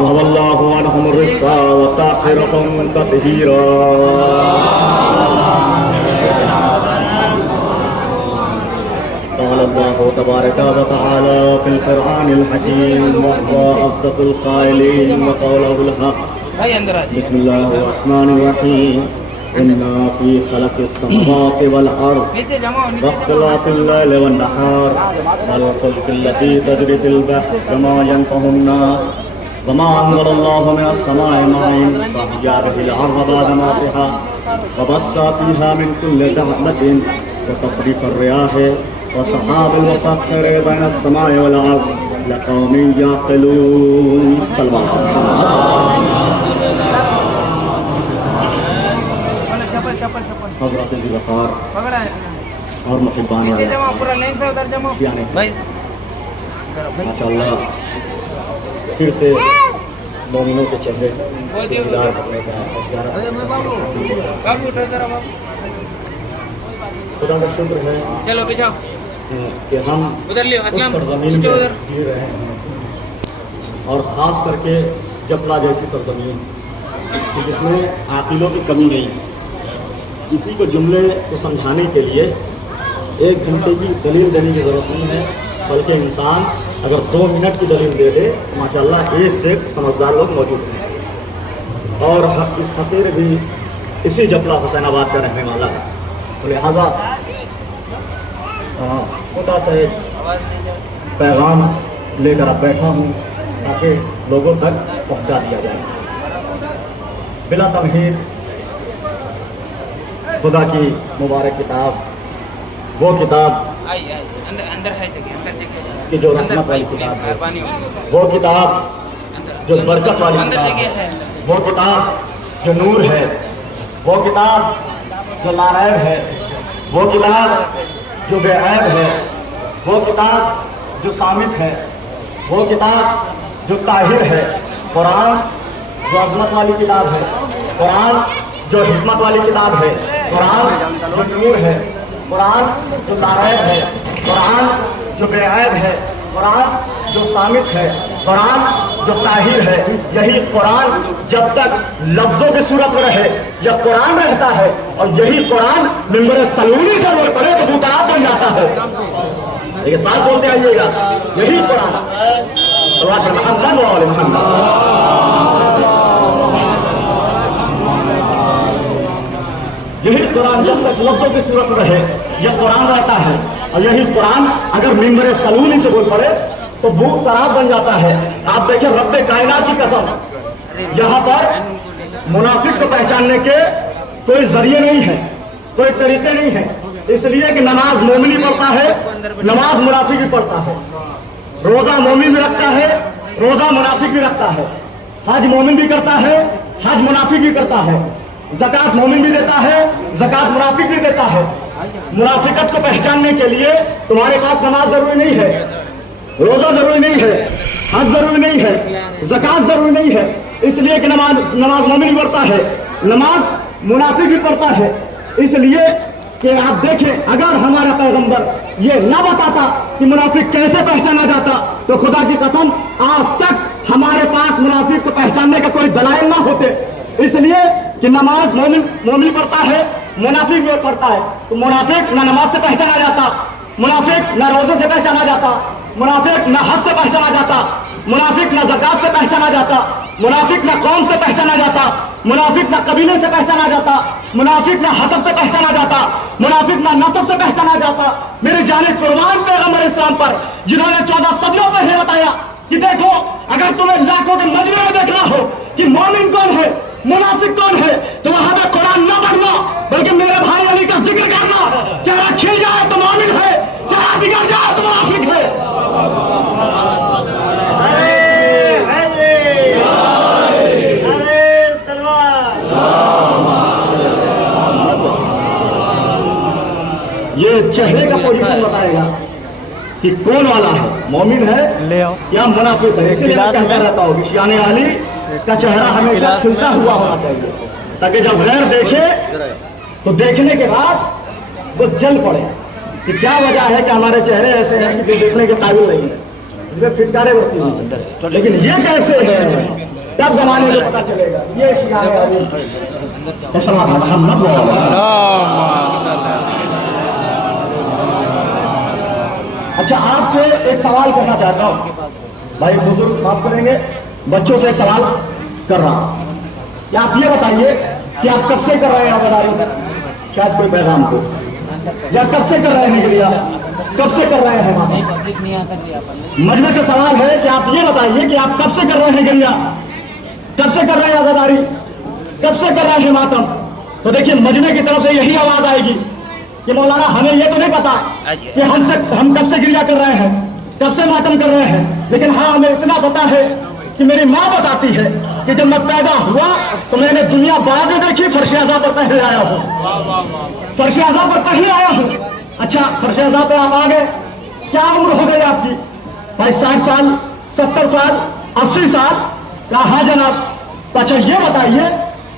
وأذهب الله عنهم الرجس وطهرهم تطهيرا. قال الله تبارك وتعالى في القرآن الحكيم وهو أصدق القائلين وقوله الحق. بسم الله الرحمن الرحيم. إنا في خلق السماوات والأرض واختلاف الليل والنهار والفلك التي تجري في البحر وما ينفع الناس وما أنزل الله من السماء ماء فأحيا به الأرض بعد موتها وبث فيها من كل دابة وتصريف الرياح وسحاب المسخر بين السماء والأرض لقوم يعقلون. حضرات الوقار اور محبان ماشاء اللہ پھر سے مومنوں کے چہرے دیدار کرنے کا خدا کا شکر ہے کہ ہم اس سرزمین میں جی رہے ہیں اور خاص کر کے جپلا جیسی سرزمین جس میں عاقلوں کی کمی نہیں. کسی کو جملے کو سمجھانے کے لیے 1 گھنٹے کی دلیل دینے کی ضرورت نہیں ہے، بلکہ انسان اگر 2 منٹ کی دلیل دے دے ماشاءاللہ ایک سے سمجھدار لوگ موجود ہیں. اور اس فقیر بھی اسی جپلا حسین آباد کا رہنے والا ہے، لہٰذا چھوٹا سا ایک پیغام لے کر اب بیٹھا ہوں تاکہ لوگوں تک پہنچا دیا جائے. بلا تمہید خدا کی مبارک کتاب، وہ کتاب کہ جو رحمت والی کتاب ہے، وہ کتاب جو برکت والی کتاب ہے، وہ کتاب جو نور ہے، وہ کتاب جو ناریب ہے، وہ کتاب جو بے عیب ہے، وہ کتاب جو صامت ہے، وہ کتاب جو طاہر ہے. قرآن جو عظمت والی کتاب ہے، قرآن جو حکمت والی کتاب ہے، قرآن جو نور ہے، قرآن جو ناریب ہے، قرآن جو بے عیب ہے، قرآن جو صامت ہے، قرآن جو طاہر ہے. یہی قرآن جب تک لفظوں کی صورت میں رہے یا قرآن رہتا ہے، اور یہی قرآن ممبر سلونی سے روک کرے تو بوتراب بن جاتا ہے. لیکن ساتھ بولتے آئیے گا یہی قرآن محمد وعلی محمد. یہی قرآن جب تک لفظوں کی صورت میں رہے یہ قرآن رہتا ہے، اور یہی قرآن اگر ممبر سلونی سے بول پڑے تو بھوک تراب بن جاتا ہے. آپ دیکھیں رب کائنات کی قسم، یہاں پر منافق کو پہچاننے کے کوئی ذریعے نہیں ہے، کوئی طریقے نہیں ہے. اس لیے کہ نماز مومن بھی پڑھتا ہے، نماز منافق بھی پڑھتا ہے، روزہ مومن بھی رکھتا ہے، روزہ منافق بھی رکھتا ہے، حج مومن بھی کرتا ہے، حج منافق بھی کرتا ہے، زکات مومن بھی دیتا ہے، زکات منافق بھی دیتا ہے. منافقت کو پہچاننے کے لیے تمہارے پاس نماز ضروری نہیں ہے، روزہ ضروری نہیں ہے، حج ضروری نہیں ہے، زکات ضروری نہیں ہے. اس لیے کہ نماز مومن بھی پڑھتا ہے، نماز منافق بھی پڑھتا ہے. اس لیے کہ آپ دیکھیں اگر ہمارا پیغمبر یہ نہ بتاتا کہ منافق کیسے پہچانا جاتا تو خدا کی قسم آج تک ہمارے پاس منافق کو پہچاننے کا کوئی دلائل نہ ہوتے. اس لیے کہ نماز مومن پڑھتا ہے، منافق بھی پڑھتا ہے. تو منافق نہ نماز سے پہچانا جاتا، منافق نہ روزے سے پہچانا جاتا، منافق نہ حج سے پہچانا جاتا، منافق نہ زکات سے پہچانا جاتا، منافق نہ قوم سے پہچانا جاتا، منافق نہ قبیلے سے پہچانا جاتا، منافق نہ حسب سے پہچانا جاتا، منافق نہ نسب سے پہچانا جاتا. میرے جانے قربان پیغمبر اسلام پر جنہوں نے 14 صدیوں پہلے بتایا کہ دیکھو اگر تمہیں لاکھوں کے مجمع میں دیکھنا ہو کہ مومن کون ہے منافق کون ہے تو وہاں پہ قرآن نہ پڑھنا بلکہ میرے بھائی علی کا ذکر کرنا. چہرہ کھل جائے تو مومن ہے، چہرہ بگڑ جائے تو منافق ہے. یہ چہرے کا پوزیشن بتائے گا کہ کون والا ہے، مومن ہے یا منافق ہے. اسی لیے کہتا رہتا ہوں کہ شان علی کا چہرہ ہمیشہ کھلتا ہوا ہونا چاہیے تاکہ جب غیر دیکھے تو دیکھنے کے بعد وہ جل پڑے کہ کیا وجہ ہے کہ ہمارے چہرے ایسے ہیں کہ دیکھنے کے قابل نہیں ہے، پھٹکارے بڑھتی ہیں. لیکن یہ کیسے ہے तब जमाने को पता चलेगा। ये शियार मोहम्मद। अच्छा, आपसे एक सवाल करना चाहता हूँ भाई, बुजुर्ग माफ करेंगे, बच्चों से एक सवाल कर रहा हूँ कि आप ये बताइए कि आप कब से कर रहे हैं आज़ादारी? शायद कोई पैगाम को, या कब से कर रहे हैं गिरिया, कब से कर रहे हैं? मजमे से सवाल है कि आप ये बताइए कि आप कब से कर रहे हैं गिरिया, कब से कर रहे हैं आज़ादारी, कब से कर रहे हैं मातम? तो देखिए, मजमे की तरफ से यही आवाज आएगी कि मौलाना हमें ये तो नहीं पता कि हम कब से गिरिया कर रहे हैं, कब से मातम कर रहे हैं, लेकिन हाँ हमें इतना पता है कि मेरी माँ बताती है कि जब मैं पैदा हुआ तो मैंने दुनिया बाद में देखी, फर्श आज़ा पर पहले आया हूँ, फर्श आज़ा पर पहले आया हूँ। अच्छा, फर्श आज़ा पे आप आ गए, क्या उम्र हो गई आपकी? भाई 60 साल, 70 साल, 80 साल? कहा हाँ जनाब। तो अच्छा ये बताइए,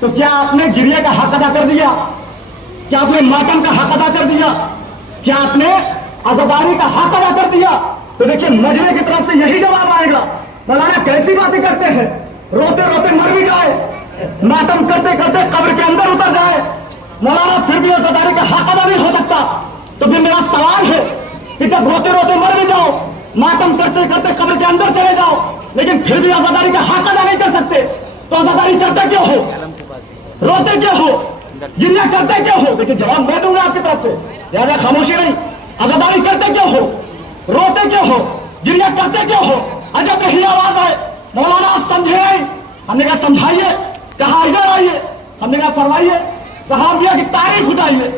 तो क्या आपने गिरिया का हक अदा कर दिया? क्या आपने मातम का हक अदा कर दिया? क्या आपने आज़ादारी का हक अदा कर दिया? तो देखिए, मजमे की तरफ से यही जवाब आएगा। मौलाना कैसी बातें करते हैं, रोते रोते मर भी जाए, मातम करते करते कब्र के अंदर उतर जाए, मौलाना फिर भी आज़ादारी का हक अदा नहीं हो सकता। तो फिर मेरा सवाल है कि जब रोते रोते मर भी जाओ, मातम करते करते कब्र के अंदर चले जाओ, लेकिन फिर भी आज़ादारी का हक अदा नहीं कर सकते, तो आज़ादारी करते क्यों हो, रोते क्यों हो, गिरिया करते क्यों हो? देखिए, जवाब मैं दूंगा आपकी तरफ से, ज्यादा खामोशी नहीं। आज़ादारी करते क्यों हो, रोते क्यों हो, गिरिया करते क्यों हो? अजब यही आवाज है, मौलाना आप समझे नहीं। हमने कहा समझाइए, कहा इधर आइए, हमने कहा फरमाइए, कहा अंबिया की तारीफ उठाइए।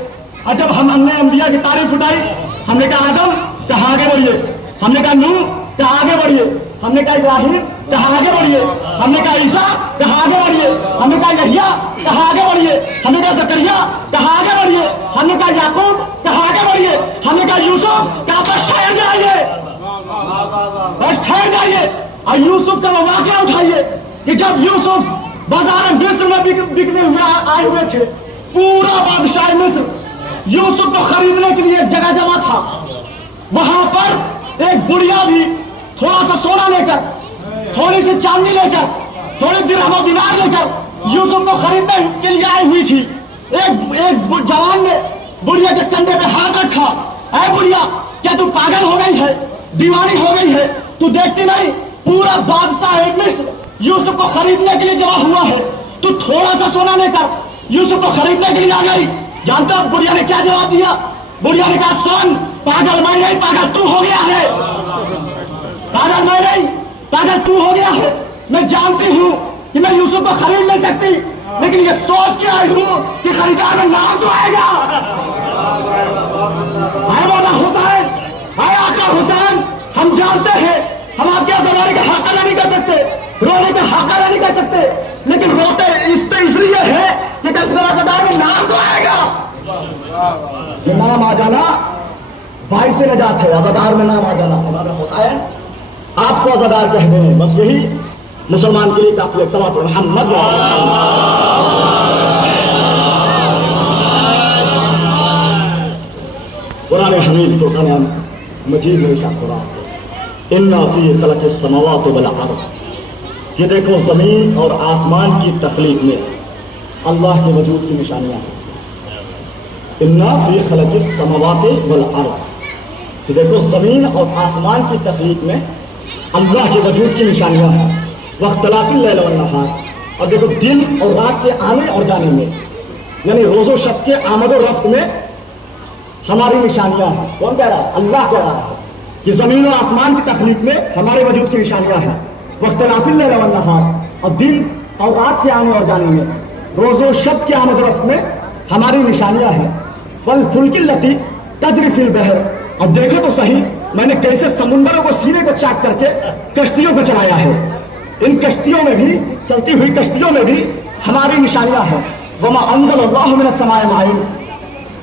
और जब हमने अंबिया की तारीफ उठाई, हमने कहा आदम, कहा आगे बढ़िए, हमने कहा नूह, कहा आगे बढ़िए, हमने कहा इब्राहिम, कहा आगे बढ़िए, हमने कहा ईसा, कहा आगे बढ़िए, हमने कहा यहिया, कहा आगे बढ़िए, हमने कहा जकरिया, कहा आगे बढ़िए, हमने कहा याकूब, कहा आगे बढ़िए, हमने कहा यूसुफ, कहा बस ठहर जाइए, बस ठहर जाइए। और यूसुफ का वाकया उठाइए कि जब यूसुफ बाजार मिस्र में बिकने हुए आए हुए थे, पूरा बादशाह मिस्र यूसुफ को खरीदने के लिए एक जगह जमा था। वहां पर एक बुढ़िया भी थोड़ा सा सोना लेकर, थोड़ी सी चांदी लेकर, थोड़ी दिरहम दिनार लेकर यूसुफ को खरीदने के लिए आई हुई थी। एक जवान ने बुढ़िया के कंधे पे हाथ रखा, ऐ बुढ़िया, क्या तू पागल हो गई है, दीवानी हो गई है, तू देखती नहीं पूरा बादशाह मिस्र यूसुफ को खरीदने के लिए जमा हुआ है, तू थोड़ा सा सोना लेकर यूसुफ को खरीदने के लिए आ गई। जानता हो बुढ़िया ने क्या जवाब दिया? बुढ़िया ने कहा, सुन, पागल मैं नहीं, पागल तू हो गया है, पागल मैं नहीं, पागल तू हो गया है। मैं जानती हूँ कि मैं यूसुफ को खरीद नहीं सकती, लेकिन ये सोच के आई हूँ कि खरीदार में नाम तो आएगा। हाय मौला हुसैन, हाय आका हुसैन, हम जानते हैं हम आपके आज़ादारी का हक अदा नहीं कर सकते, रोने का हक अदा नहीं कर सकते, लेकिन रोते इसलिए है कि कल से आज़ादार में नाम तो आएगा। ये नाम आ जाना भाई से नजात है, आज़ादार में नाम आ जाना। हमारा हुसैन आपको आज़ादार कह दें, बस यही मुसलमान के लिए काफी एक सलात मोहम्मद। कुरान हमीद फुरकान मजीद में इरशाद हो रहा है, इन्ना फी खल्क़िस समावाति वल अर्द, ये देखो जमीन और आसमान की तख्लीक में अल्लाह के वजूद की निशानियां हैं। इन्ना फी खल्क़िस समावाति वल अर्द, ये देखो जमीन और आसमान की तख्लीक में अल्लाह के वजूद की निशानियां हैं। वख्तिलाफिल लैल वन नहार, और देखो दिन और रात के आने और जाने में, यानी रोजो शब के आमद और रफ्त में हमारी निशानियां हैं। कौन कह रहा है? अल्लाह कह रहा है कि जमीन और आसमान की तख्लीक में हमारे वजूद की निशानियां हैं। वख्तिलाफिल लैल वन नहार, और दिन और रात के आने और जाने में, रोजो शब के आमद और रफ्त में हमारी निशानियां हैं। वल फुल्किल लती तजरी फिल बहर, और देखो तो सही मैंने कैसे समुंदरों को सीने को चाक करके कश्तियों को चलाया है। इन कश्तियों में भी, चलती हुई कश्तियों में भी हमारी निशानियां हैं। वमा अंज़लल्लाहु मिनस समाइ माइन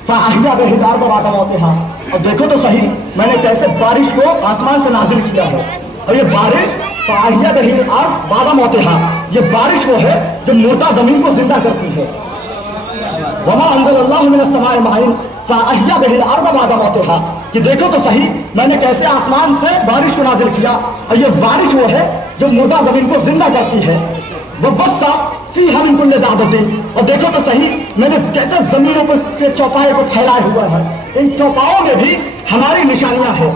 फ़अहया बिही अल-अर्ज़ बअद मौतिहा, और देखो तो सही मैंने कैसे बारिश को आसमान से नाजिल किया है, और ये बारिश फ़अहया बिही अल-अर्ज़ बअद मौतिहा, ये बारिश वो है जो मुर्दा जमीन को जिंदा करती है। वमा अंज़लल्लाहु मिनस समाइ माइन फ़अहया बिही अल-अर्ज़ बअद मौतिहा, कि देखो तो सही मैंने कैसे आसमान से बारिश को नाजिल किया, और ये बारिश वो है जो मुर्दा जमीन को जिंदा करती है। وہ بس فی ہم کل دعوت، اور دیکھو تو صحیح میں نے کیسے زمینوں کے چوپائے کو پھیلائے ہوا ہے، ان چوپاؤں میں بھی ہماری نشانیاں ہیں،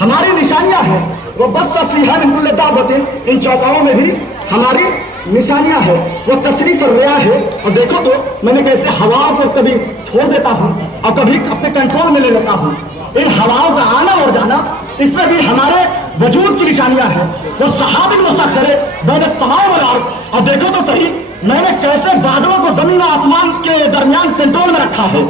ہماری نشانیاں ہیں، وہ بس فی ہم کل دعوت، ان چوپاؤں میں بھی ہماری نشانیاں ہیں، وہ تصریف ریا ہے، اور دیکھو تو میں نے کیسے ہوا کو کبھی چھوڑ دیتا ہوں اور کبھی اپنے کنٹرول میں لے لیتا ہوں، ان ہواؤں کا آنا اور جانا اس میں بھی ہمارے وجود کی نشانیاں ہیں، وہ صحابی مسخر بین السماء والارض، اور دیکھو تو صحیح میں نے کیسے بادلوں کو زمین و آسمان کے درمیان کنٹرول میں رکھا ہے،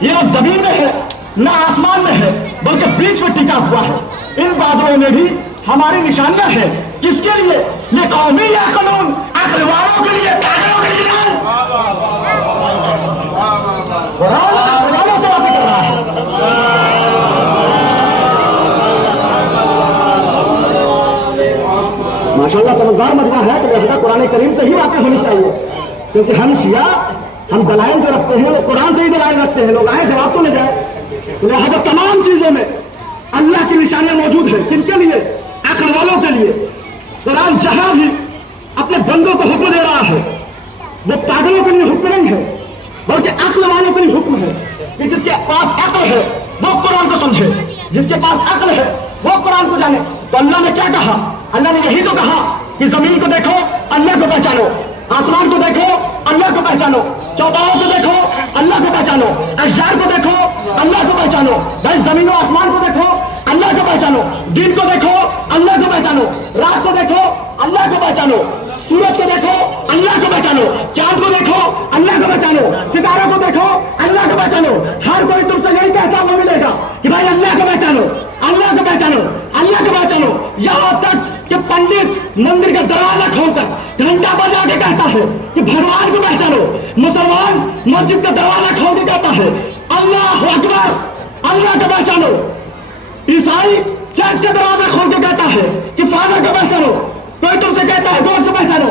یہ نہ زمین میں ہے نہ آسمان میں ہے بلکہ بیچ میں ٹکا ہوا ہے، ان بادلوں میں بھی ہماری نشانیاں ہیں، کس کے لیے؟ یہ قومی یا قانون عقل والوں کے لیے، پاگلوں کے لیے نہیں۔ قرآن قرآن سے باتیں کر رہا ہے۔ ماشاءاللہ سمجھدار مجمع ہے تو لہذا قرآن کریم سے ہی باتیں ہونی چاہیے، کیونکہ ہم شیعہ ہم دلائل جو رکھتے ہیں وہ قرآن سے ہی دلائل رکھتے ہیں، لوگ آئے جواب تو لے جائے، لہذا تمام چیزوں میں اللہ کی نشانیاں موجود ہیں، کن کے لیے؟ عقل والوں کے لیے۔ قرآن جہاں بھی اپنے بندوں کو حکم دے رہا ہے وہ پاگلوں کے لیے حکم نہیں ہے بلکہ عقل والوں کے لیے حکم ہے کہ جس کے پاس عقل ہے وہ قرآن کو سمجھے، جس کے پاس عقل ہے وہ قرآن کو جانے۔ تو اللہ نے کیا کہا؟ اللہ نے یہی تو کہا کہ زمین کو دیکھو اللہ کو پہچانو، آسمان کو دیکھو اللہ کو پہچانو، چوپاؤں کو دیکھو اللہ کو پہچانو، اشجار کو دیکھو اللہ کو پہچانو، بھائی زمین و آسمان کو دیکھو اللہ کو پہچانو، دن کو دیکھو اللہ کو پہچانو، رات کو دیکھو اللہ کو پہچانو، سورج کو دیکھو اللہ کو پہچانو، چاند کو دیکھو اللہ کو پہچانو، ستاروں کو دیکھو اللہ کو پہچانو۔ ہر کوئی تم سے یہی کہتا ہوا ملے گا کہ بھائی اللہ کو پہچانو، اللہ کو پہچانو، اللہ کو پہچانو، یہاں تک کہ پنڈت مندر کا دروازہ کھول کر گھنٹہ بجا کے کہتا ہے کہ بھگوان کو پہچانو، مسلمان مسجد کا دروازہ کھول کے کہتا ہے اللہ اکبر، اللہ کو پہچانو، عیسائی چرچ کا دروازہ کھول کے کہتا ہے کہ فادر کو پہچانو، کوئی تم سے کہتا ہے گوڈ کو پہچانو،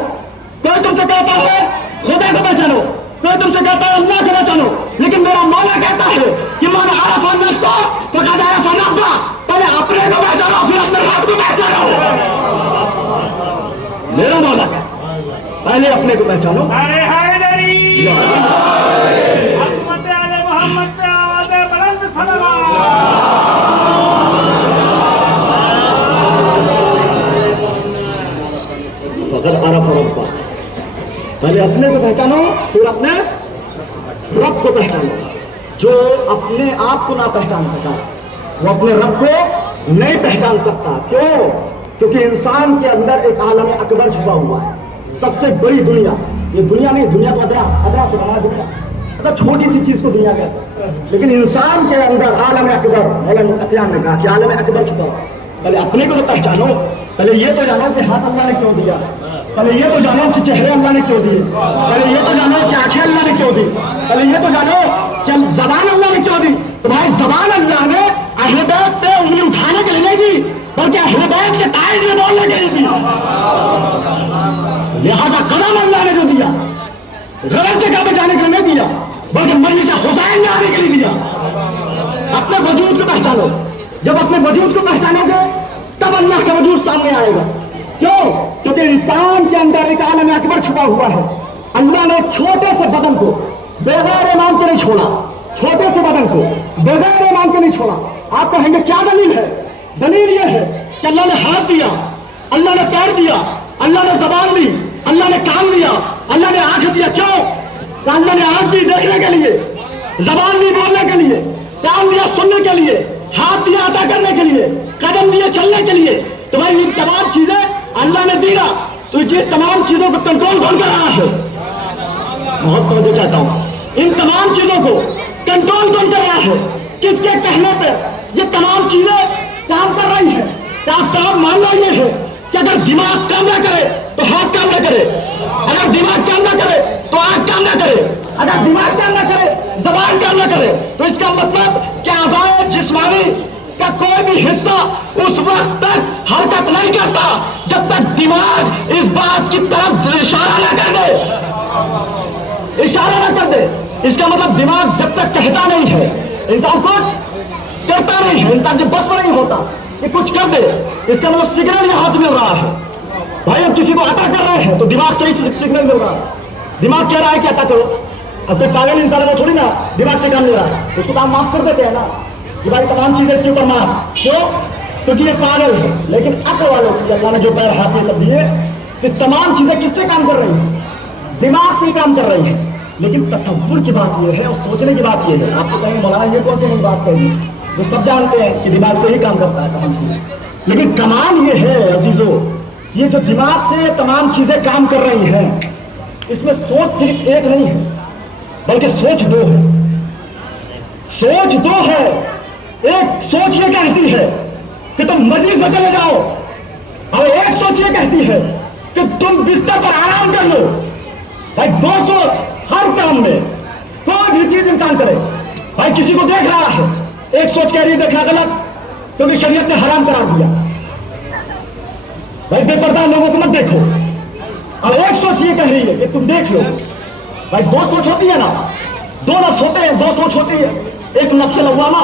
کوئی تم سے کہتا ہے خدا کو پہچانو، کوئی تم سے کہتا ہے اللہ کو پہچانو، لیکن میرا مولا کہتا ہے کہ من عرف النفس فقد عرف ربہ، پہلے اپنے کو پہچانو پھر اپنے رب کو پہچانو۔ میرا مولا کہتا ہے پہلے اپنے کو پہچانو۔ محمد پہ آواز بلند صلوات۔ فقد عرف ربہ، پہلے اپنے کو پہچانو پھر اپنے رب کو پہچانو۔ جو اپنے آپ کو نہ پہچان سکا وہ اپنے رب کو نہیں پہچان سکتا۔ کیوں؟ کیونکہ انسان کے اندر ایک عالم اکبر چھپا ہوا ہے، سب سے بڑی دنیا، یہ دنیا نہیں، دنیا تو ادرا سے بنا دنیا، مطلب چھوٹی سی چیز کو دنیا کہتا ہے، لیکن انسان کے اندر عالم اکبر، مولانا مقتدیان نے کہا کہ عالم اکبر چھپا ہوا۔ پہلے اپنے کو تو پہچانو، پہلے یہ تو جانو کہ ہاتھ اللہ نے کیوں دیا، پہلے یہ تو جانو کہ چہرے اللہ نے کیوں دیے، پہلے یہ تو جانو کہ آنکھیں اللہ نے کیوں دی، پہلے یہ تو جانو کہ زبان اللہ نے کیوں دی۔ تو بھائی زبان اللہ نے اہل بیت پہ انگلی اٹھانے کے لیے نہیں دی بلکہ اہل بیت کے تائید میں بولنے کے لیے دی، لہذا قدم اللہ نے جو دیا غلط جگہ پہ جانے کے لیے نہیں دیا بلکہ مجلس حسین میں آنے کے لیے دیا۔ اپنے وجود کو پہچانو، جب اپنے وجود کو پہچانو گے تب اللہ کا وجود سامنے آئے گا۔ کیوں؟ کیونکہ انسان کے اندر ایک عالم اکبر چھپا ہوا ہے۔ اللہ نے چھوٹے سے بدن کو بغیر امام کے نہیں چھوڑا، چھوٹے سے بدن کو بغیر امام کے نہیں چھوڑا۔ آپ کہیں گے کیا دلیل ہے؟ دلیل یہ ہے کہ اللہ نے ہاتھ دیا، اللہ نے پیر دیا، اللہ نے زبان دی، اللہ نے کان دیا، اللہ نے آنکھ دیا۔ کیوں؟ کہ اللہ نے آنکھ دی دیکھنے کے لیے، زبان دی بولنے کے لیے، کان دیا سننے کے لیے، ہاتھ دیا عطا کرنے کے لیے، قدم دیے چلنے کے لیے۔ تو بھائی یہ تمام چیزیں اللہ نے دی نا، تو یہ تمام چیزوں کو کنٹرول کون کر رہا ہے؟ بہت توجہ چاہتا ہوں، ان تمام چیزوں کو کنٹرول کون کر رہا ہے؟ کس کے کہنے پہ یہ تمام چیزیں کام کر رہی ہیں؟ کیا صاحب ماننا یہ ہے کہ اگر دماغ کام نہ کرے تو ہاتھ کام نہ کرے، اگر دماغ کام نہ کرے تو آنکھ کام نہ کرے، اگر دماغ کام نہ کرے زبان کام نہ کرے، تو اس کا مطلب کہ اعضاء جسمانی کا کوئی بھی حصہ اس وقت تک حرکت نہیں کرتا جب تک دماغ اس بات کی طرف اشارہ نہ کر دے، اشارہ نہ کر دے۔ اس کا مطلب دماغ جب تک کہتا نہیں ہے انسان کچھ کرتا نہیں ہے، انسان کے بس میں نہیں ہوتا کہ کچھ کر دے، اس کا مطلب سگنل یہاں سے مل رہا ہے۔ भाई हम किसी को अता कर रहे हैं तो दिमाग से ही सिग्नल मिल रहा है, दिमाग कह रहा है कि अता करो। अब कोई पागल इंसान वो थोड़ी ना दिमाग से काम ले रहा है, उसको काम माफ कर देते हैं ना कि भाई तमाम चीजें इसके ऊपर माफ। क्यों? क्योंकि ये पागल है। लेकिन अक्ल वालों की अल्लाह ने जो पैर हाथ में सब दिए, तो तमाम चीजें किससे काम कर रही हैं? दिमाग से काम कर रही है। लेकिन तसव्वुर की बात यह है और सोचने की बात यह है। आपको कहेंगे मौलाना ये कौन सी नई बात कही, जो सब जानते हैं कि दिमाग से ही काम करता है तमाम चीजें। लेकिन कमाल ये है अजीजों, ये जो दिमाग से तमाम चीजें काम कर रही हैं, इसमें सोच सिर्फ एक नहीं है बल्कि सोच दो है। सोच दो है। एक सोच ये कहती है कि तुम मस्जिद में चले जाओ, और एक सोच ये कहती है कि तुम बिस्तर पर आराम कर लो। भाई दो सोच हर काम में, कोई भी चीज इंसान करे। भाई किसी को देख रहा है, एक सोच कह रही है देखना गलत क्योंकि शरीयत ने हराम करार दिया। भाई बेपर्दा लोगों को मत देखो, और एक सोच ये कह रही है कि तुम देख लो। भाई दो सोच होती है ना, दो नफ्स होते हैं, दो सोच होती है। एक नफ्स लव्वामा,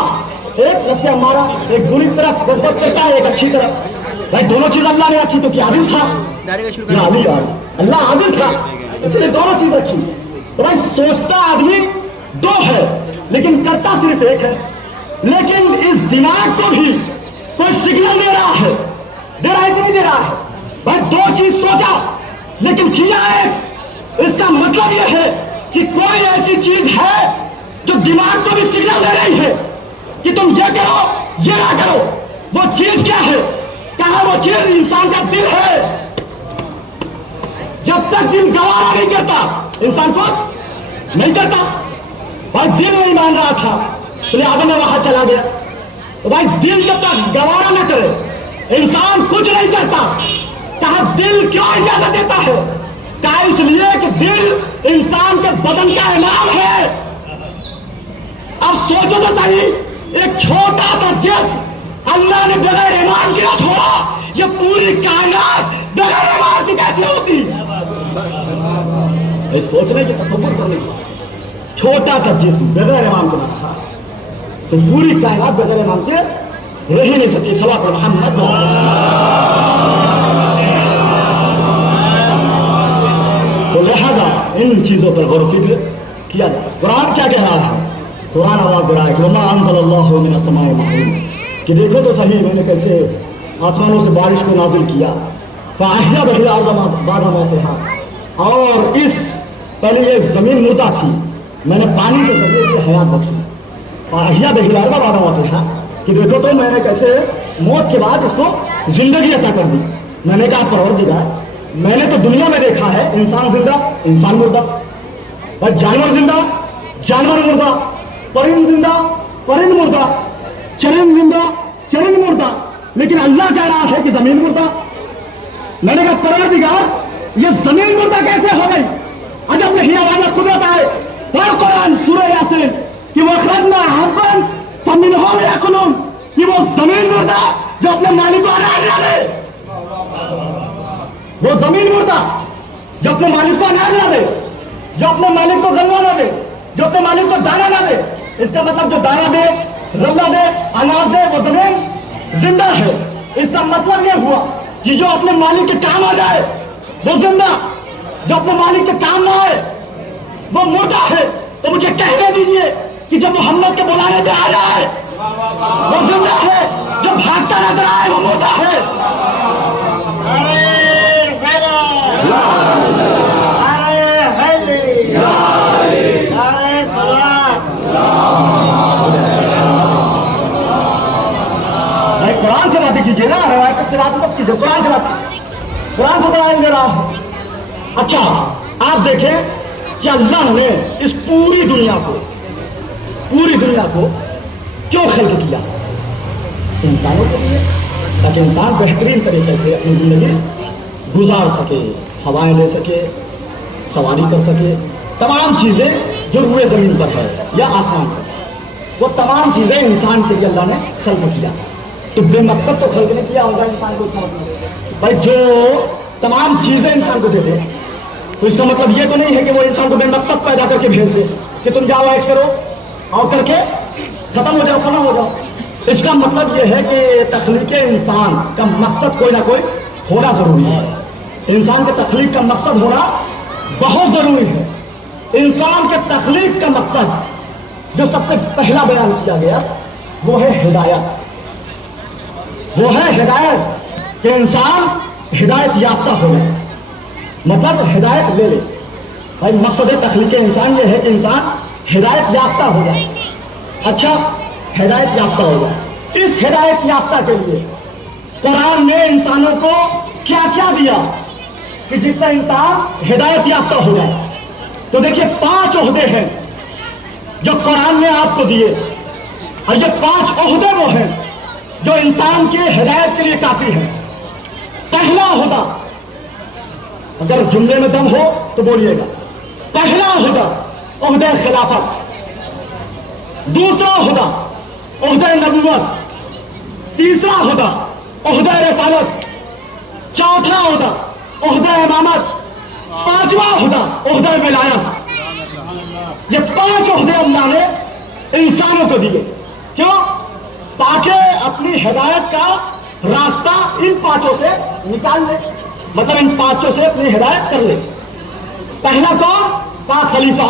एक नफ्स हमारा, एक बुरी तरफ गलत करता है, एक अच्छी तरफ। भाई दोनों चीज अल्लाह ने रखी तो क्या आदिल था? अल्लाह आदिल था, इसलिए दोनों चीज रखी। तो भाई सोचता आदमी दो है लेकिन करता सिर्फ एक है। लेकिन इस दिमाग को भी कोई सिग्नल दे रहा है, दे रहा है कि नहीं दे रहा है? भाई दो चीज सोचा लेकिन किया एक। इसका मतलब यह है कि कोई ऐसी चीज है जो दिमाग को भी सिग्नल दे रही है कि तुम ये करो ये ना करो। वो चीज क्या है? कहा वो चीज इंसान का दिल है। जब तक दिल गवारा नहीं करता इंसान कुछ नहीं करता। भाई दिल नहीं मान रहा था तो लिहाजा में वहां चला गया। तो भाई दिल जब तक गवारा न करे इंसान कुछ नहीं करता। कहा दिल क्यों इजाजत देता है? कहा इसलिए कि दिल इंसान के बदन का इमाम है। अब सोचो तो सही, एक छोटा सा जिस्म अल्लाह ने बगैर ईमान किया छोड़ा, ये पूरी कायनात बगैर ईमान की कैसे होती? सोचने की तसव्वुर करने की, छोटा सा जिस्म बगैर ईमान के था तो पूरी कायनात बगैर ईमान के रह ही नहीं सकती। सल्लल्लाहु अलैहि मोहम्मद। तो लिहाजा इन चीजों पर गौर फिक्र किया जाए। कुरान क्या कह रहा है? कुरान आवाज दे रहा है कि वमा अंज़लल्लाहु मिनस समाई माइन, कि देखो तो सही मैंने कैसे आसमानों से बारिश को नाजिल किया। फ़अहया बिहिल अर्ज़ बाद मौतिहा, और इस पहले ये जमीन मुर्दा थी, मैंने पानी के जरिए से हयात बख्शी। फ़अहया बिहिल अर्ज़ बाद मौतिहा, कि देखो तो मैंने कैसे मौत के बाद इसको जिंदगी अता कर दी। मैंने कहा परवरदिगार, मैंने तो दुनिया में देखा है इंसान जिंदा इंसान मुर्दा, और जानवर जिंदा जानवर मुर्दा, परिंद जिंदा परिंद मुर्दा, चरिंद जिंदा चरिंद मुर्दा, लेकिन अल्लाह कह रहा है कि जमीन मुर्दा। मैंने कहा परवरदिगार ये जमीन मुर्दा कैसे हो गई? अजब नहीं आवाज कुदरत आए और कुरान सूरह यासीन कि वो खरजना हब्बन फमिनहु याकुलून, कि वो जमीन मुर्दा जो अपने मालिक को अनाज ना दे, वो जमीन मुर्दा जो अपने मालिक को अनाज ना दे, जो अपने मालिक को गल्ला ना दे, जो अपने मालिक को दाना ना दे। इसका मतलब जो दाना दे, गल्ला दे, अनाज दे, वो जमीन जिंदा है। इसका मतलब यह हुआ कि जो अपने मालिक के काम आ जाए वो जिंदा, जो अपने मालिक के काम ना आए वो मुर्दा है। तो मुझे कहने दीजिए कि जब मोहम्मद के बुलाने पे आ जाए वो जिंदा है, जो भागता नजर आए वो मुर्दा है। कुरान से बातें कीजिए ना, रवायत से बात मत कीजिए, कुरान से बात, कुरान से बयान दे रहा हूं। अच्छा आप देखें कि अल्लाह ने इस पूरी दुनिया को क्यों खल्क किया? इंसानों के लिए, ताकि इंसान बेहतरीन तरीके से अपनी जिंदगी गुजार सके, हवाएं ले सके, सवारी कर सके, तमाम चीजें जो रुए जमीन पर है या आसमान पर, वो तमाम चीजें इंसान के लिए अल्लाह ने खल्क किया। तो बेमकसद तो खल्क नहीं किया होगा इंसान को। इसका मतलब भाई जो तमाम चीजें इंसान को देते तो इसका मतलब ये तो नहीं है कि वो इंसान को बेमकसद पैदा करके भेज दे कि तुम जाओ ऐश करो और करके खत्म हो जाओ, खत्म हो जाओ। इसका मतलब ये है कि तख्लीक इंसान का मकसद कोई ना कोई होना जरूरी है। इंसान के तख्लीक का मकसद होना बहुत जरूरी है। इंसान के तख्लीक का मकसद जो सबसे पहला बयान किया गया वो है हिदायत। वो है हिदायत कि इंसान हिदायत याफ्ता हो जाए, मतलब हिदायत ले ले। भाई मकसद तख्लीक इंसान ये है कि इंसान हिदायत याफ्ता हो जाए। अच्छा, हिदायत याफ्ता हो जाए। इस हिदायत याफ्ता के लिए कुरान ने इंसानों को क्या क्या दिया कि जिससे इंसान हिदायत याफ्ता हो जाए। तो देखिए 5 ओहदे हैं जो कुरान ने आपको दिए, और ये 5 ओहदे वो हैं जो इंसान की हिदायत के लिए काफी है। पहला ओहदा, अगर जुमले में दम हो तो बोलिएगा। पहला ओहदा ओहदे खिलाफत, दूसरा ओहदा ओहदे नबुवत, तीसरा ओहदा ओहदे रिसालत, चौथा ओहदा ओहदे इमामत, पांचवा ओहदा ओहदे विलायत। ये 5 ओहदे अल्लाह ने इंसानों को दिए। क्यों? ताकि अपनी हिदायत का रास्ता इन 5 से निकाल ले, मतलब इन 5 से अपनी हिदायत कर ले। पहला कौन? का खलीफा,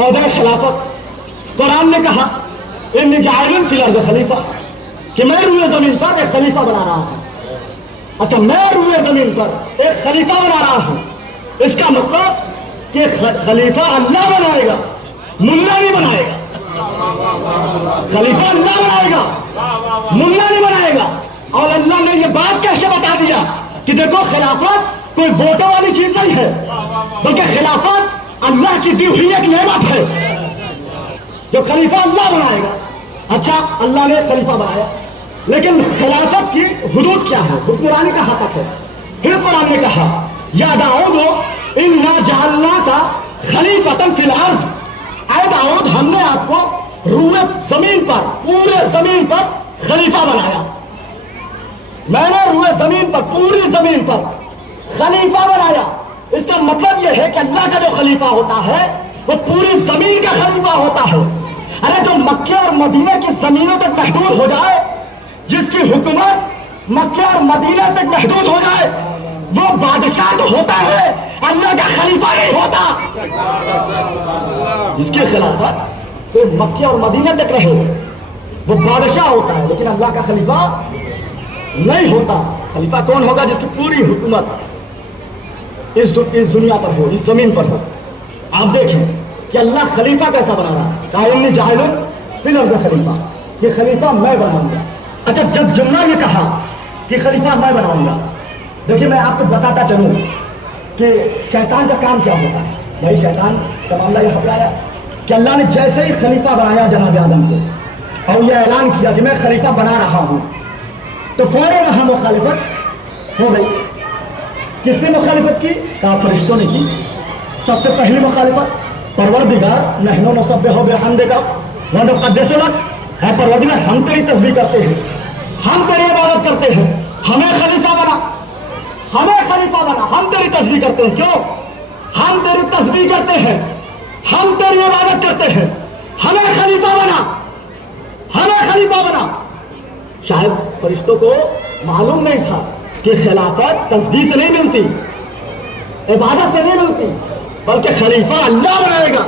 ओहदे खिलाफत। कुरान ने कहा इन्नी जाइलुन फिल अर्ज़ खलीफा, कि मैं रूए जमीन पर एक खलीफा बना रहा हूं। अच्छा, मैं रूए जमीन पर एक खलीफा बना रहा हूं, इसका मतलब कि खलीफा अल्लाह बनाएगा, मुल्ला नहीं बनाएगा। खलीफा अल्लाह बनाएगा, मुल्ला नहीं बनाएगा। और अल्लाह ने ये बात कैसे बता दिया कि देखो खिलाफत कोई वोटों वाली चीज नहीं है, बल्कि खिलाफत अल्लाह की दी हुई एक नेमत है जो खलीफा अल्लाह बनाएगा। अच्छा, अल्लाह ने खलीफा बनाया, लेकिन खिलाफत की हुदूद क्या है, हुक्मरानी कहां तक है? फिर कुरान ने कहा या दाऊद इन्ना जअलना का खलीफतन फिल अर्ज़, ऐ दाऊद हमने आपको रूए जमीन पर, पूरे जमीन पर खलीफा बनाया। मैंने रूए जमीन पर, पूरी जमीन पर खलीफा बनाया। इसका मतलब यह है कि अल्लाह का जो खलीफा होता है वो पूरी जमीन का खलीफा होता है। अरे जो मक्के और मदीने की जमीनों तक महदूद हो जाए, जिसकी हुकूमत मक्के और मदीने तक महदूद हो जाए, वो बादशाह तो होता है, अल्लाह का खलीफा नहीं होता। जिसकी खिलाफत तो मक्के और मदीने तक रहे वो बादशाह होता है, लेकिन अल्लाह का खलीफा नहीं होता। खलीफा कौन होगा? जिसकी पूरी हुकूमत इस दुनिया पर हो, इस जमीन पर हो। आप देखें कि अल्लाह खलीफा कैसा बना रहा है। कहा इन्नी जाइलुन फिल अर्ज़ खलीफा, ये खलीफा मैं बनाऊंगा। अच्छा, जब जुम्ला ये कहा कि खलीफा मैं बनाऊंगा, देखिए मैं आपको बताता चलूं कि शैतान का काम क्या होता है। भाई शैतान का मामला यह बताया कि अल्लाह ने जैसे ही खलीफा बनाया जनाब आदम को और यह ऐलान किया कि मैं खलीफा बना रहा हूं, तो फौरन वहां मुखालिफत हो गई। किसने मुखालिफत की? कहा फरिश्तों ने की। सबसे पहली मुखालिफत परवरदिगार नहनो नुसब्बिहु बिहम्दिका व नुक़द्दिसु लक, है परवरदिगार हम तेरी तस्बीह करते हैं, हम तेरी इबादत करते हैं, हमें खलीफा बना, हमें खलीफा बना। हम तेरी तस्बीह करते हैं। क्यों? हम तेरी तस्बीह करते हैं, हम तेरी इबादत करते हैं, हमें खलीफा बना, हमें खलीफा बना। शायद फरिश्तों को मालूम नहीं था कि खिलाफत तस्बीह से नहीं मिलती, इबादत से नहीं मिलती, बल्कि खलीफा अल्लाह बनाएगा।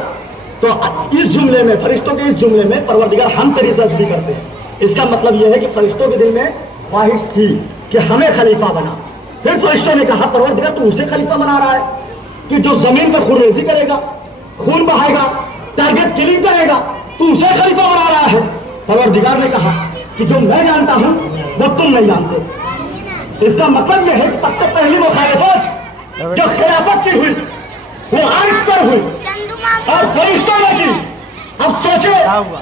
तो इस जुमले में, फरिश्तों के इस जुमले में परवरदिगार हम तेरी तस्बीह करते हैं, इसका मतलब यह है कि फरिश्तों के दिल में ख्वाहिश थी कि हमें खलीफा बना। फिर फरिश्तों ने कहा परवरदिगार तू उसे खलीफा बना रहा है कि जो जमीन पर खूनरेजी करेगा, खून बहाएगा, टारगेट किलिंग करेगा, तू उसे खलीफा बना रहा है। परवरदिगार ने कहा कि जो मैं जानता हूं वो तुम नहीं जानते। इसका मतलब यह है कि सबसे पहली मुखालिफत जो खिलाफत की हुई वो अर्श पर हुई और फरिश्तों ने की। अब सोचे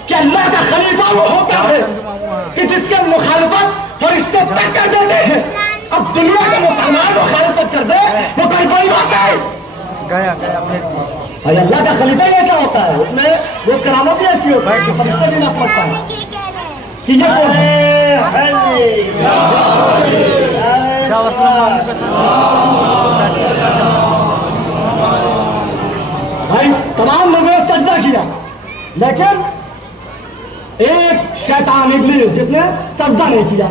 कि अल्लाह का खलीफा वो होता है कि जिसके मुखालिफत फरिश्ते तक कर देते हैं। अब दुनिया के मुसलमान मुखालिफत कर दे वो कोई बड़ी बात है। भाई अल्लाह का खलीफा ऐसा होता है, उसमें वो करामत भी ऐसी होता है कि फरिश्ते भी ना समझता है कि ये कौन भाई तमाम लोगों ने सजदा किया, लेकिन एक शैतान इब्लीस जिसने सजदा नहीं किया,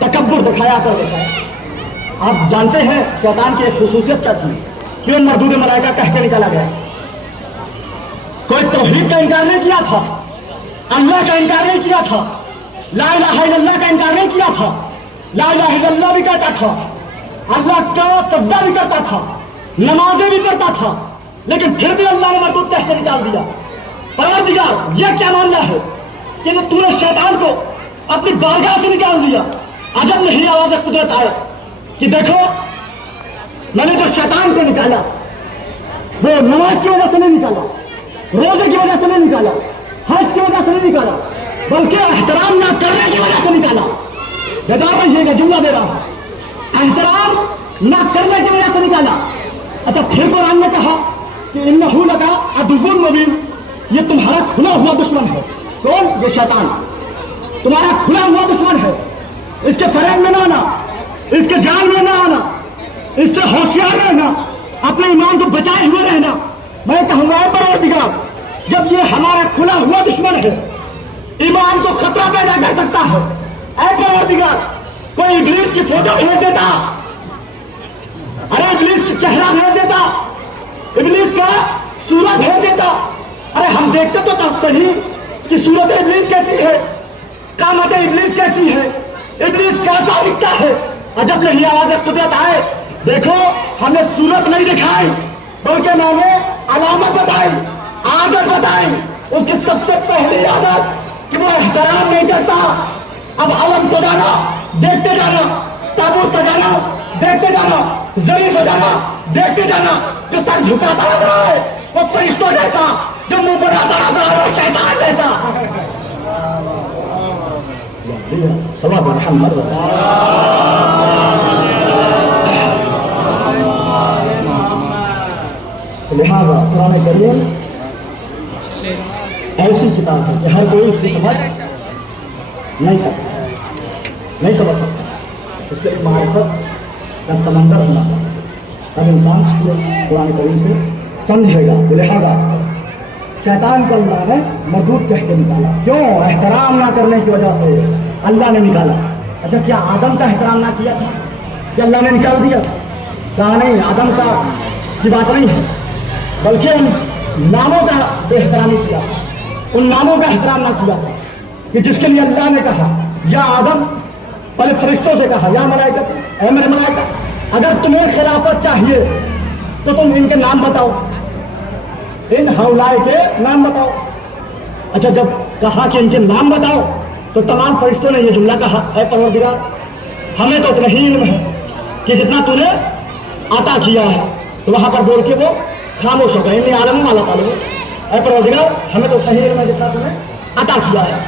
तकब्बुर दिखाया कर दिखाया। आप जानते हैं शैतान की एक खुसूसियत क्या थी? क्यों मरदूद मलाइका कह के निकाला गया? कोई तौहीद का इनकार नहीं किया था, अल्लाह का इनकार नहीं किया था, ला इलाहा इल्लल्लाह का इनकार नहीं किया था, ला इलाहा इल्लल्लाह भी कहता था, अल्लाह का सजदा भी करता था, नमाजें भी करता था, लेकिन फिर भी अल्लाह ने मरदूद कह के निकाल दिया। परवरदिगार, यह क्या मामला है कि तूने शैतान को अपनी बारगाह से निकाल दिया? अजब नहीं आवाज कुदरत आए कि देखो मैंने जो शैतान को निकाला वो नमाज की वजह से नहीं निकाला, रोजे की वजह से नहीं निकाला, हज की वजह से नहीं निकाला, बल्कि एहतराम ना करने की वजह से निकाला। बेदार रहिएगा, जुमला दे रहा हूं, एहतराम ना करने की वजह से निकाला। अच्छा, फिर कुरान ने कहा कि इन्नहु लका अदुव्वुन मुबीन, ये तुम्हारा खुला हुआ दुश्मन है। कौन? ये शैतान तुम्हारा खुला हुआ दुश्मन है। इसके फरेब में ना आना, इसके जाल में ना आना, इससे होशियार रहना, अपने ईमान को बचाए हुए रहना। मैं कहूंगा परवरदिगार, जब ये हमारा खुला हुआ दुश्मन है, ईमान को खतरा पैदा कर सकता है, ऐ परवरदिगार कोई इब्लीस की फोटो भेज देता, अरे इब्लीस की चेहरा भेज देता, इब्लीस का सूरत भेज देता, अरे हम देखते तो तब सही कि सूरत इब्लीस कैसी है, कामत इब्लीस कैसी है, इब्लीस कैसा दिखता है। और जब यही आवाज कुदरत आए, देखो हमें सूरत नहीं दिखाई, बल्कि मैंने अलामत बताई, आदत बताई। उसकी सबसे पहली आदत कि वो एहतराम नहीं करता। अब अलम सजाना, देखते जाना, ताबूत सजाना, देखते जाना, जरी सजाना, देखते जाना। जो सर झुकाता नजर आए वो फरिश्तों जैसा, जो मुंह बनाता नजर आए वो शैतान जैसा। लिहाजा कुरान करीम ऐसी किताब है कि हर कोई उसको समझ नहीं सकता, नहीं समझ सकता। इसके लिए मारिफत का समंदर होना चाहिए, तब इंसान कुरान करीम से समझेगा। लिहाजा शैतान को अल्लाह ने मरदूद कह के निकाला। क्यों? एहतराम ना करने की वजह से अल्लाह ने निकाला। अच्छा, क्या आदम का एहतराम ना किया था कि अल्लाह ने निकाल दिया था? कहा नहीं, आदम का की बात नहीं है, बल्कि उन नामों का बेहतरामी किया, उन नामों का एहतराम ना किया था कि जिसके लिए अल्लाह ने कहा या आदम, पहले फरिश्तों से कहा या मलाइका, ऐ मेरे मलाइका, अगर तुम्हें खिलाफत चाहिए तो तुम इनके नाम बताओ, इन हौलाए के नाम बताओ। अच्छा, जब कहा कि इनके नाम बताओ तो तमाम फरिश्तों ने यह जुमला कहा, ऐ परवरदिगार, हमें तो उतना ही इल्म है कि जितना तूने अता किया है। तो वहां पर बोल के वो खामोश हो गए, इन्हीं आलम वाला तालुम, ऐ परवरदिगार, हमें तो उतना ही इल्म है जितना तूने अता किया है।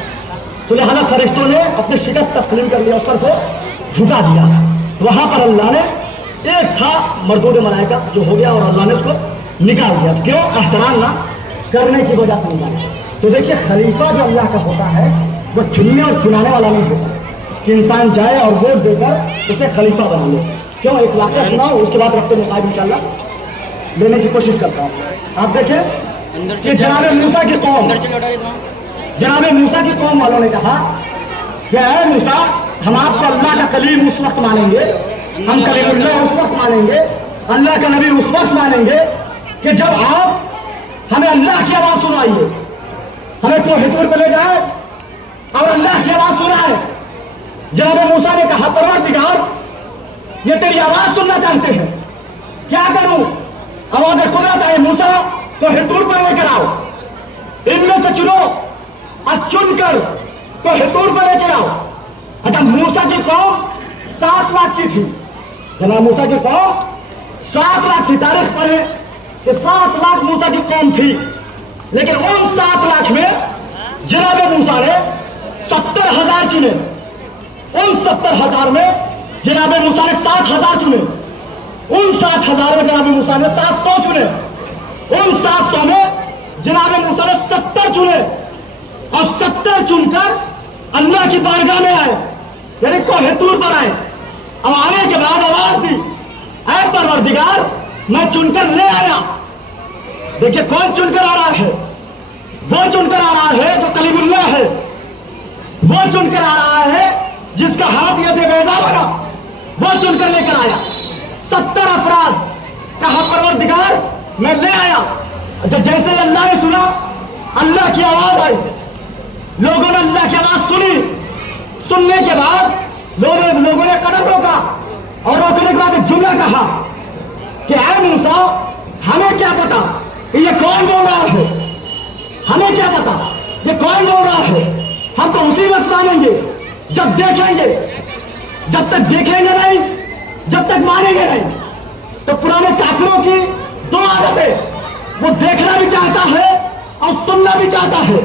तो लिहाजा फरिश्तों ने अपनी शिकस्त तस्लीम कर लिया, सर को झुका दिया। वहां पर अल्लाह ने एक था मरदूद मलाइका जो हो गया और अल्लाह ने उसको निकाल दिया। क्यों? एहतराम ना करने की वजह से निकाला। तो देखिए, खलीफा जो अल्लाह का होता है वो चुनने और चुनाने वाला नहीं होता कि इंसान जाए और वोट देकर उसे खलीफा बना ले। क्यों? एक वाक़या सुनाओ, उसके बाद रखते मुसाहिब इंशाल्लाह लेने की कोशिश करता हूँ। आप देखें कि जनाब मूसा की कौम वालों ने कहा कि ऐ मूसा, हम आपको अल्लाह का कलीम उस वक्त मानेंगे, हम कलीमुल्लाह उस वक्त मानेंगे, अल्लाह का नबी उस वक्त मानेंगे कि जब आप हमें अल्लाह की आवाज सुनाइए, हमें कोहे तूर पर ले जाए और अल्लाह की आवाज सुनाए। जनाब मूसा ने कहा, परवरदिगार, ये तेरी आवाज सुनना चाहते हैं, क्या करूं? आवाज कुदरत आई, मूसा कोहे तूर पर लेकर आओ, इनमें से चुनो और चुनकर कोहे तूर पर लेकर आओ। अच्छा, मूसा की कौम 7 लाख की थी। जनाब मूसा की कौम 7 लाख की, तारीख पढ़े कि 7 लाख मूसा की कौम थी, लेकिन उन 7 लाख में जनाब मूसा ने 70,000 चुने। उन 70,000 में जनाब मूसा ने 7,000 चुने। उन 7,000 में जनाब मूसा ने 700 चुने। उन 700 में जनाब मूसा ने 70 चुने और 70 चुनकर अल्लाह की बारगाह में आए, यानी कोहे तूर पर आए। और आने के बाद आवाज दी, ऐ परवरदिगार, मैं चुनकर ले आया। देखिए, कौन चुनकर आ रहा है? वो चुनकर आ रहा है जो कलीमुल्लाह है, वो चुनकर आ रहा है जिसका हाथ यदि बैजा बना, وہ چن کر لے کر آیا. 70 افراد کہا پروردگار میں لے آیا. جیسے اللہ نے سنا, اللہ کی آواز آئی, لوگوں نے اللہ کی آواز سنی. سننے کے بعد لوگوں نے قدم روکا اور روکنے کے بعد ایک جملہ کہا کہ اے موسیٰ ہمیں کیا پتا یہ کون بول رہا ہے, ہمیں کیا پتا یہ کون بول رہا ہے, ہم تو اسی وقت مانیں گے جب دیکھیں گے. جب تک دیکھیں گے نہیں, جب تک مانیں گے نہیں. تو پرانے کافروں کی 2 عادتیں, وہ دیکھنا بھی چاہتا ہے اور سننا بھی چاہتا ہے,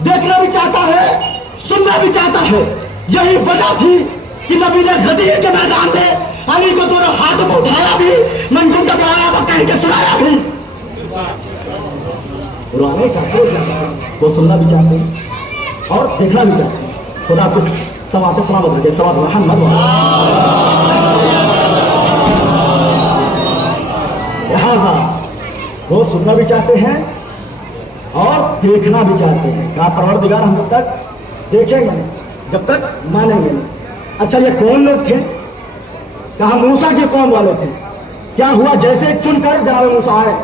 دیکھنا بھی چاہتا ہے سننا بھی چاہتا ہے. یہی وجہ تھی کہ نبی نے غدیر کے میدان میں علی کو دونوں ہاتھوں کو اٹھایا بھی, منظور کا پڑھایا وہ کہہ کے سنایا بھی. پرانے کافر وہ سننا بھی چاہتے ہیں اور دیکھنا بھی چاہتے ہیں. خدا کو سوات سلامت رکھے. سوات محمد. لہذا وہ سننا بھی چاہتے ہیں اور دیکھنا بھی چاہتے ہیں. کہا پروردگار ہم جب تک دیکھیں گے جب تک مانیں گے نہیں. اچھا یہ کون لوگ تھے؟ کہا موسیٰ کی قوم والے تھے. کیا ہوا؟ جیسے چن کر جناب موسیٰ آئے,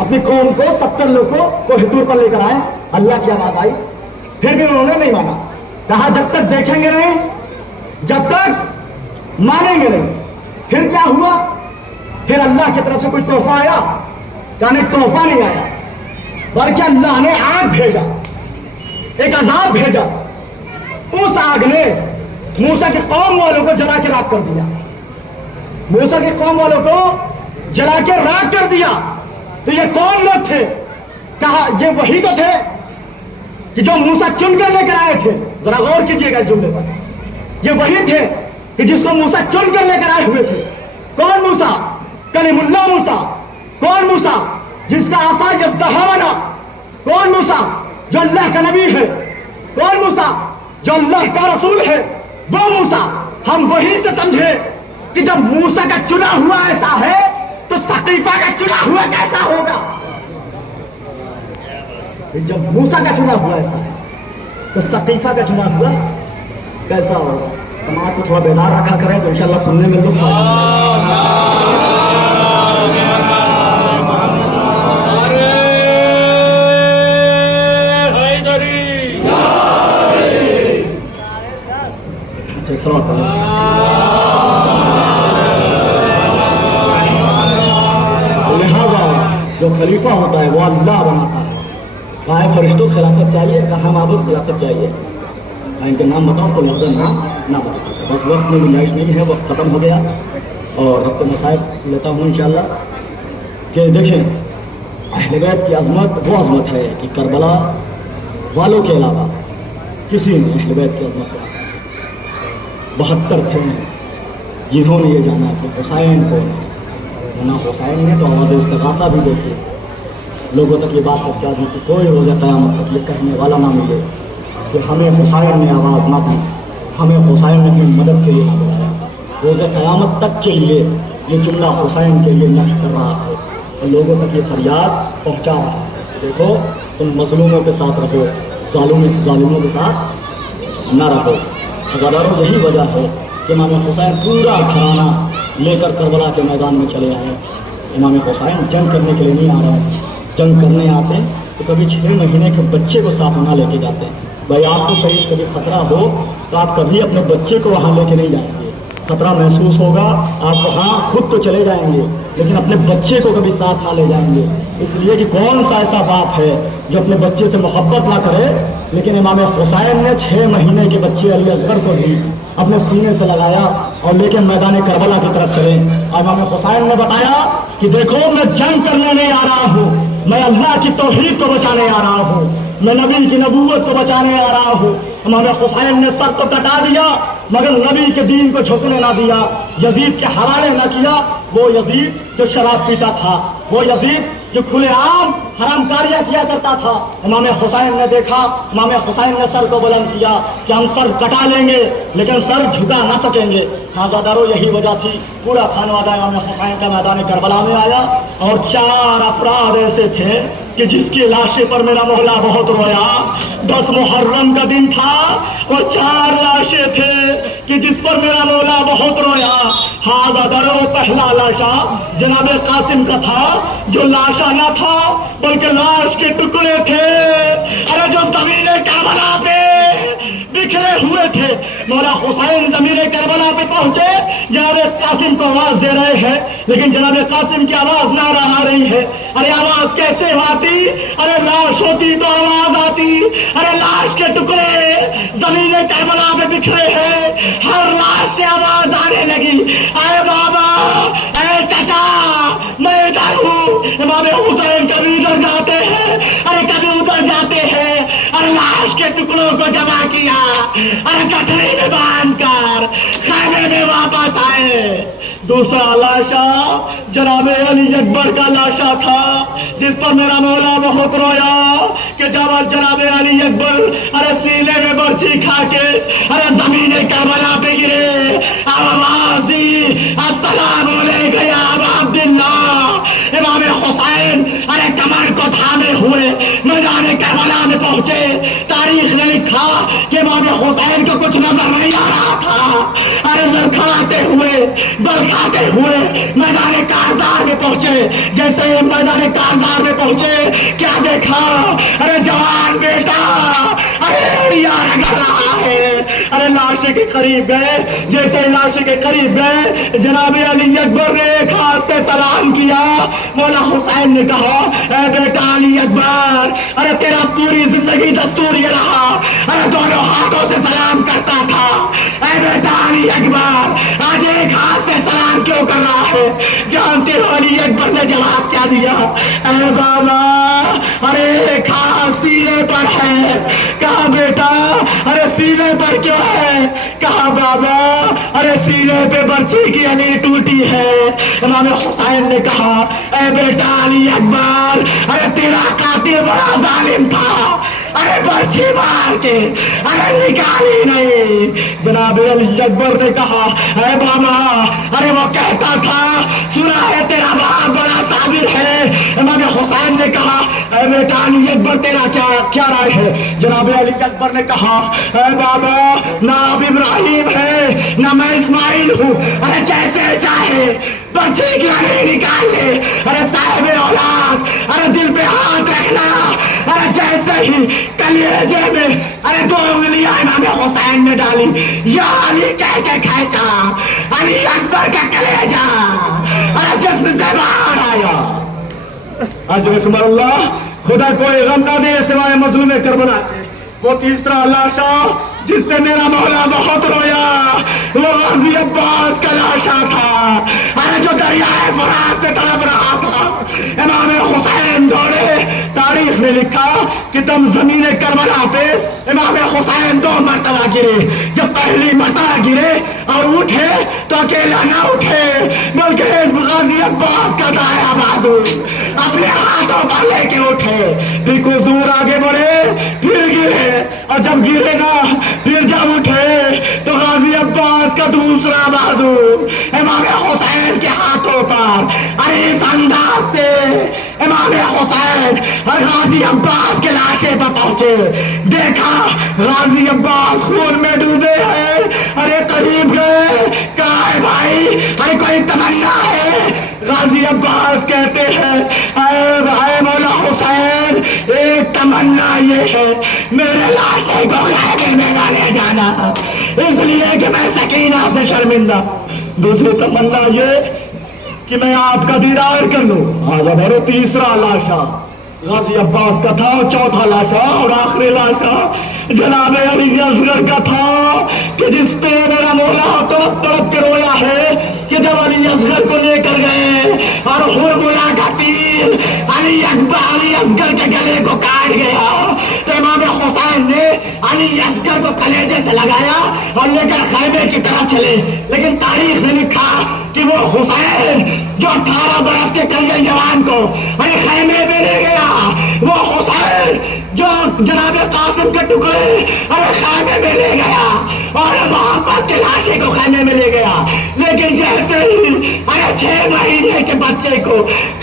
اپنی قوم کو 70 لوگوں کو حضور پر لے کر آئے, اللہ کی آواز آئی, پھر بھی انہوں نے نہیں مانا. کہا جب تک دیکھیں گے نہیں, جب تک مانیں گے نہیں. پھر کیا ہوا؟ پھر اللہ کی طرف سے کوئی تحفہ آیا؟ یعنی تحفہ نہیں آیا, بلکہ اللہ نے آگ بھیجا, ایک عذاب بھیجا. اس آگ نے موسیٰ کی قوم والوں کو جلا کے راکھ کر دیا. موسیٰ کی قوم والوں کو جلا کے راکھ کر دیا. تو یہ کون لوگ تھے؟ کہا یہ وہی تو تھے کہ جو موسیٰ چن کر لے کر آئے تھے. ذرا غور کیجئے گا اس جملے پر. یہ وہی تھے کہ جس کو موسیٰ چن کر لے کر آئے ہوئے تھے. کون موسیٰ؟ کلیم اللہ موسیٰ. کون موسیٰ؟ جس کا عصا یزدہا بنا. کون موسیٰ؟ جو اللہ کا نبی ہے. کون موسیٰ؟ جو اللہ کا رسول ہے. وہ موسیٰ. ہم وہی سے سمجھے کہ جب موسیٰ کا چنا ہوا ایسا ہے تو ثقیفہ کا چنا ہوا کیسا ہوگا. جب موسیٰ کا چنا ہوا ایسا ہے تو ثقیفہ کا چنا ہوا کیسا ہوگا. سماج کو تھوڑا بیدار رکھا کریں تو انشاءاللہ سننے میں لطف آئے. لہذا جو خلیفہ ہوتا ہے وہ اللہ بناتا ہے. کہا ہے فرشتوں خلافت چاہیے, کہا معبود خلافت چاہیے. ان کے نام بتاؤ تو لفظ نام نہ بتا سکتا. بس وقت میں گنجائش نہیں ہے, وقت ختم ہو گیا. اور اب تو مسائل لیتا ہوں انشاءاللہ کہ دیکھیں اہل بیت کی عظمت وہ عظمت ہے کہ کربلا والوں کے علاوہ کسی نے اہل بیت کی عظمت کو 72 تھے جنہوں نے یہ جانا کہ حسین کو نہ حسین نے تو آواز استغاثہ بھی دیکھی. لوگوں تک یہ بات پہنچا دی کہ کوئی روز قیامت تک یہ کہنے والا نہ ملے کہ ہمیں حسین نے آواز نہ دی, ہمیں حسین نے اپنی مدد کے لیے نہ بلایا. روز قیامت تک کے لیے یہ جملہ حسین کے لیے نقش کر رہا ہے اور لوگوں تک یہ فریاد پہنچا رہا ہے. دیکھو تم مظلوموں کے ساتھ رہو, ظالموں کے ساتھ نہ رہو. غداروں یہی وجہ ہے کہ امام حسین پورا گھرانہ لے کر کربلا کے میدان میں چلے آئے. امام حسین جنگ کرنے کے لیے نہیں آ رہے ہیں. جنگ کرنے آتے ہیں تو کبھی 6 مہینے کے بچے کو ساتھ نہ لے کے جاتے ہیں. بھائی آپ کو شہید کبھی خطرہ ہو تو آپ کبھی اپنے بچے کو وہاں لے کے نہیں جائیں گے. خطرہ محسوس ہوگا آپ وہاں خود تو چلے جائیں گے لیکن اپنے بچے کو کبھی ساتھ نہ لے جائیں گے. اس لیے کہ کون سا ایسا باپ ہے جو اپنے بچے سے محبت نہ کرے. لیکن امام حسین نے 6 مہینے کے بچے علی اصغر کو بھی اپنے سینے سے لگایا اور لے کے میدان کربلا کی طرف چلے. امام حسین نے بتایا کہ دیکھو میں جنگ کرنے نہیں آ رہا ہوں, میں اللہ کی توحید کو بچانے آ رہا ہوں, میں نبی کی نبوت کو بچانے آ رہا ہوں. امام حسین نے سر کو کٹا دیا مگر نبی کے دین کو جھکنے نہ دیا, یزید کے حوالے نہ کیا. وہ یزید جو شراب پیتا تھا, وہ یزید जो खुले आम हरामकारियां किया करता था। इमाम हुसैन ने देखा, इमाम हुसैन ने सर को बुलंद किया कि हम सर कटा लेंगे लेकिन सर झुका ना सकेंगे। हाजादारों यही वजह थी, पूरा खानवादा इमाम हुसैन का मैदान करबला में आया और 4 अफराद ऐसे थे कि जिसकी लाशे पर मेरा मौला बहुत रोया। 10 मुहर्रम का दिन था और 4 लाशें थे कि जिस पर मेरा मौला बहुत रोया। हाजादारों पहला लाशा जनाब कासिम का था, जो लाशा न था बल्कि लाश के टुकड़े थे, अरे जो जमीने करबला पे बिखरे हुए थे। मौला हुसैन जमीने करबला पे पहुंचे, जनाब कासिम को आवाज दे रहे हैं लेकिन जनाब कासिम की आवाज ना आ रही है। अरे आवाज कैसे आती? अरे लाश होती तो आवाज आती। अरे लाश के टुकड़े जमीने करबला पे बिखरे हैं, हर लाश से आवाज आने लगी, अरे बाबा, अरे चाचा, मैं इधर हूँ। इमाम हुसैन कभी इधर जाते हैं, अरे कभी उधर जाते हैं। अरे लाश के टुकड़ों को जमा किया, अरे गठरी में बांध कर खाने में वापस आए। दूसरा लाशा जनाब अली अकबर का लाशा था, जिस पर मेरा मौला बहुत रोया कि जब जनाब अली अकबर अरे सीने में बर्छी खा के अरे जमीने करबला पे गिरे, अब आवाज दी, अस्सलाम अलैकुम या अबा अब्दुल्लाह। इमाम हुसैन अरे कमर को थामे हुए मैदान करबला में पहुंचे। तारीख ने लिखा कि इमाम हुसैन को कुछ नजर नहीं आ रहा था। अरे लड़खड़ाते हुए बलखाते हुए मैदान कारजार में पहुंचे। जैसे ही मैदान कारजार में पहुंचे, क्या देखा? अरे जवान बेटा अरे यार रगड़ रहा है। अरे लाश के करीब गए, जैसे लाश के करीब गए जनाब अली अकबर ने एक हाथ से सलाम किया। मौला हुसैन ने कहा, ए बेटा अली अकबर, अरे तेरा पूरी जिंदगी दस्तूर ये रहा, अरे दोनों हाथों से सलाम करता था। ए बेटा अली अकबर, आज एक हाथ से सलाम क्यों कर रहा है? जानते हो अली अकबर ने जवाब क्या दिया? ए बाबा, अरे एक हाथ सीने पर है। कहा बेटा, अरे सीने पर क्यों है? कहा बाबा, अरे सीने पे बर्छी की अली टूटी है। इमाम हुसैन ने कहा, ए बेटा अली अकबर, अरे तेरा कातिल बड़ा जालिम था, अरे बर्छी मार के अरे निकाली नहीं। जनाब अली अकबर ने कहा, ए बाबा, अरे वो कहता था सुना है तेरा बाप बड़ा साबिर है। इमाम हुसैन ने कहा, ए बेटा अली अकबर तेरा क्या राय है? जनाब अली अकबर ने कहा, ए बाबा, ना अब इब्राहिम है ना मैं इस्माइल हूँ, अरे जैसे चाहे बर्छी की अली निकाल ले। अरे साहिब औलाद, अरे दिल पे हाथ रखना। अरे जैसे ही कलेजे में अरे 2 उंगलियां इमाम हुसैन ने डाली, या अली कह के खींचा अली अकबर का कलेजा, अरे जिस्म से बाहर आया। अल्लाह, खुदा कोई गम ना दे सिवाय मजलूम करबला। वो तीसरा लाशा जिसने मेरा मौला बहुत रोया, वो गाजी अब्बास का लाशा था, अरे जो दरियाए फरात पे तड़प रहा था। इमाम हुसैन दौड़े। तारीख ने लिखा कि तब जमीने करबला पे इमाम हुसैन 2 मरतबा गिरे। जब पहली मरतबा गिरे और उठे तो अकेला ना उठे बल्कि गाजी अब्बास का दाया बाजू अपने हाथों पर लेके उठे। फिर कुछ दूर आगे बढ़े, फिर गिरे, और जब गिरे ना फिर जब उठे तो गाजी अब्बास का दूसरा बाजू इमाम हुसैन के हाथों पर। अरे इस अंदाज से इमाम हुसैन और गाजी अब्बास के लाशे पर पहुंचे। देखा गाजी अब्बास खून में डूबे हैं। अरे करीब गए, कहा है भाई, अरे कोई तमन्ना है? गाजी अब्बास कहते हैं, अरे मौला हुसैन, एक तमन्ना ये है, मेरे लाशे को खैमे में ना ले जाना, इसलिए कि मैं सकीना से शर्मिंदा। दूसरी तमन्ना ये कि मैं आपका दीदार कर लूं। आज हमारे तीसरा लाशा गाजी अब्बास का था, और चौथा लाशा और आखिरी लाशा जनाब अली असगर का था कि जिस पे मेरा मौला तड़प तड़प के रोया है कि जब अली असगर को लेकर गए और हुरमुला का तीर अली असगर के गले को काट गया तो इमाम हुसैन ने علی اصغر کو کلیجے سے لگایا اور لے کر خیمے کی طرف چلے، لیکن تاریخ نے لکھا کہ وہ حسین جو 18 برس کے کنجر جوان کو خیمے میں لے گیا، وہ حسین جو جناب قاسم کے ٹکڑے خیمے میں لے گیا اور محمد کے لاشے کو خیمے میں لے گیا، لیکن جیسے ہی 6 مہینے کے بچے کو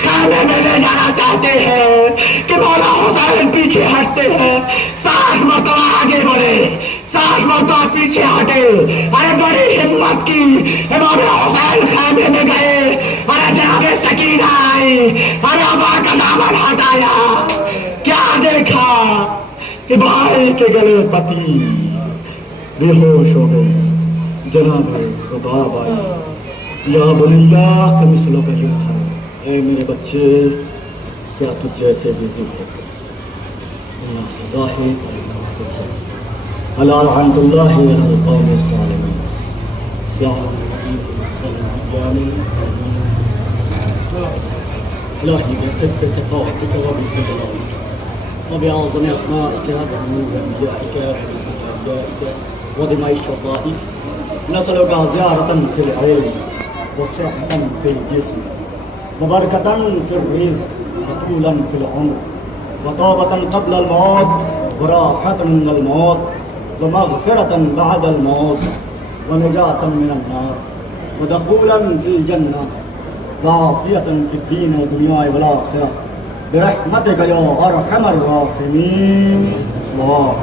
خیمے میں لے جانا چاہتے ہیں کہ مولا حسین پیچھے ہٹتے ہیں، 7 مرتبہ آگے بڑھے، 7 مرتبہ پیچھے ہٹے، بڑی ہمت کی، امام حسین خیمے میں گئے، جناب سکینہ آئی، ابا کا دامن ہٹایا، کیا دیکھا کہ بھائی کے گلے پتی بے ہوش ہو گئے، جناب رباب آئی، یا بنیا کمثلہ کا یہ تھا، اے میرے بچے کیا تجھ جیسے بھی ذکر الا لعنت اللہ علی القوم الظالمین. الہی بسجد صفاتک وبجلالک وبعظم اسمائک وبنور انبیائک وباسم انبیائک ودماء شهدائک نسألک زیارة فی العلم وصحة فی الجسم وبركة في الرزق وطولا في العمر وطابة قبل الموت وراحة من الموت ومغفرة بعد الموت ونجاة من النار ودخولا في الجنة وعافية في الدين والدنيا والآخرة برحمتك يا أرحم الراحمين. الله